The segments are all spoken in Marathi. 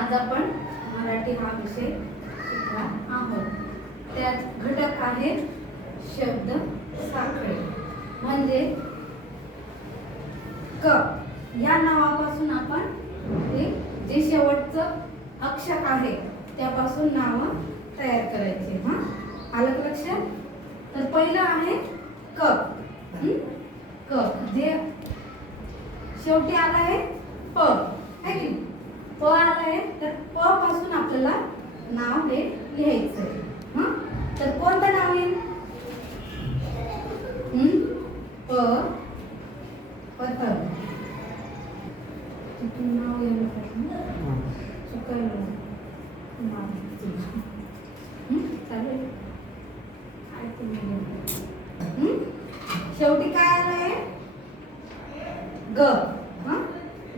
आज आपण मराठी हा विषय शिकणार आहोत. त्यात घटक आहे शब्द साखळी म्हणजे क या नावापासून आपण जे शेवटचं अक्षर आहे त्यापासून नाव तयार करायचे. आलं का लक्षात? तर पहिलं आहे क. क जे शेवटी आलं आहे प आहे की प आलं आहे. तर प पासून आपल्याला नाव हे लिहायचं आहे. तर कोणतं नाव येईल? प पतंग. नाव यायला पाहिजे चुकायला चालेल. शेवटी काय आलंय? ग.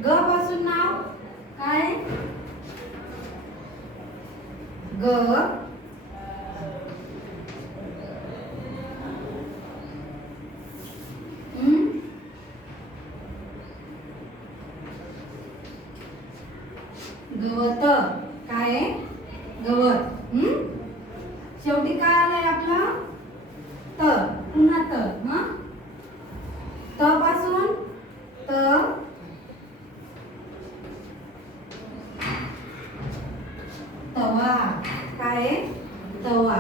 ग पासून नाव काय? ग गवत. काय गवत. शेवटी काय आलंय आपलं? त. पुन्हा त. त पासून त तवा. काय तवा.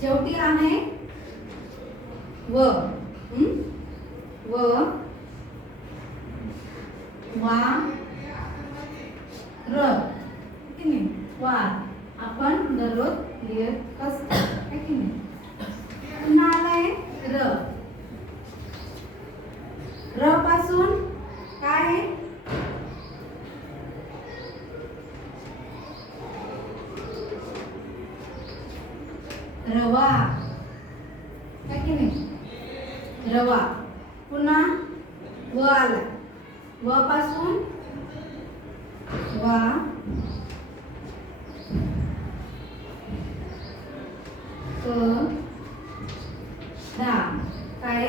शेवटी आहे व. व वा र की नाही वार आपण दररोज लिहित असतो है की नाही. पुन्हा आलाय र. र पासून काय? रवा है की नाही. रवा. पुन्हा व आला. व पासून वा दा. काय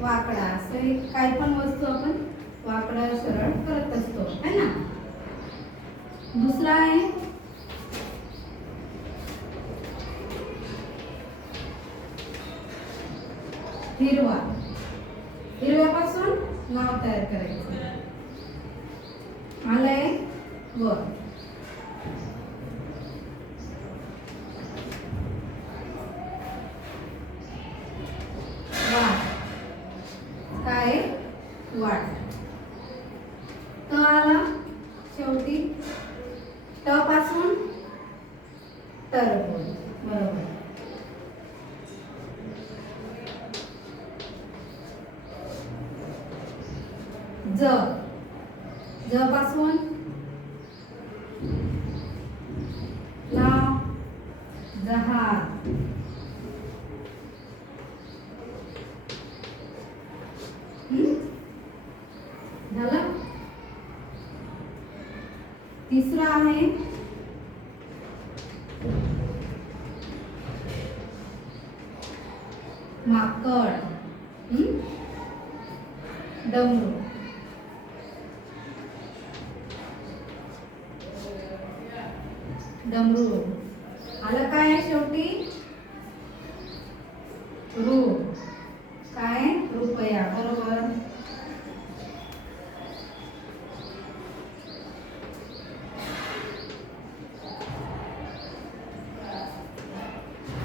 वाकडा. असं काही पण वस्तू आपण वाकडा सरळ करत असतो है ना. दुसरा आहे हिरवा. हिरव्यापासून नाव तयार करायचं. आलंय व. काय वाट. त आला शेवटी. त पासून टरबूज. बरोबर. ज. ज पासून लाव. जहाज. झालं. तिसरा आहे माकड. डमरू. डमरू. आलं काय शेवटी? रु. काय रुपया. बरोबर.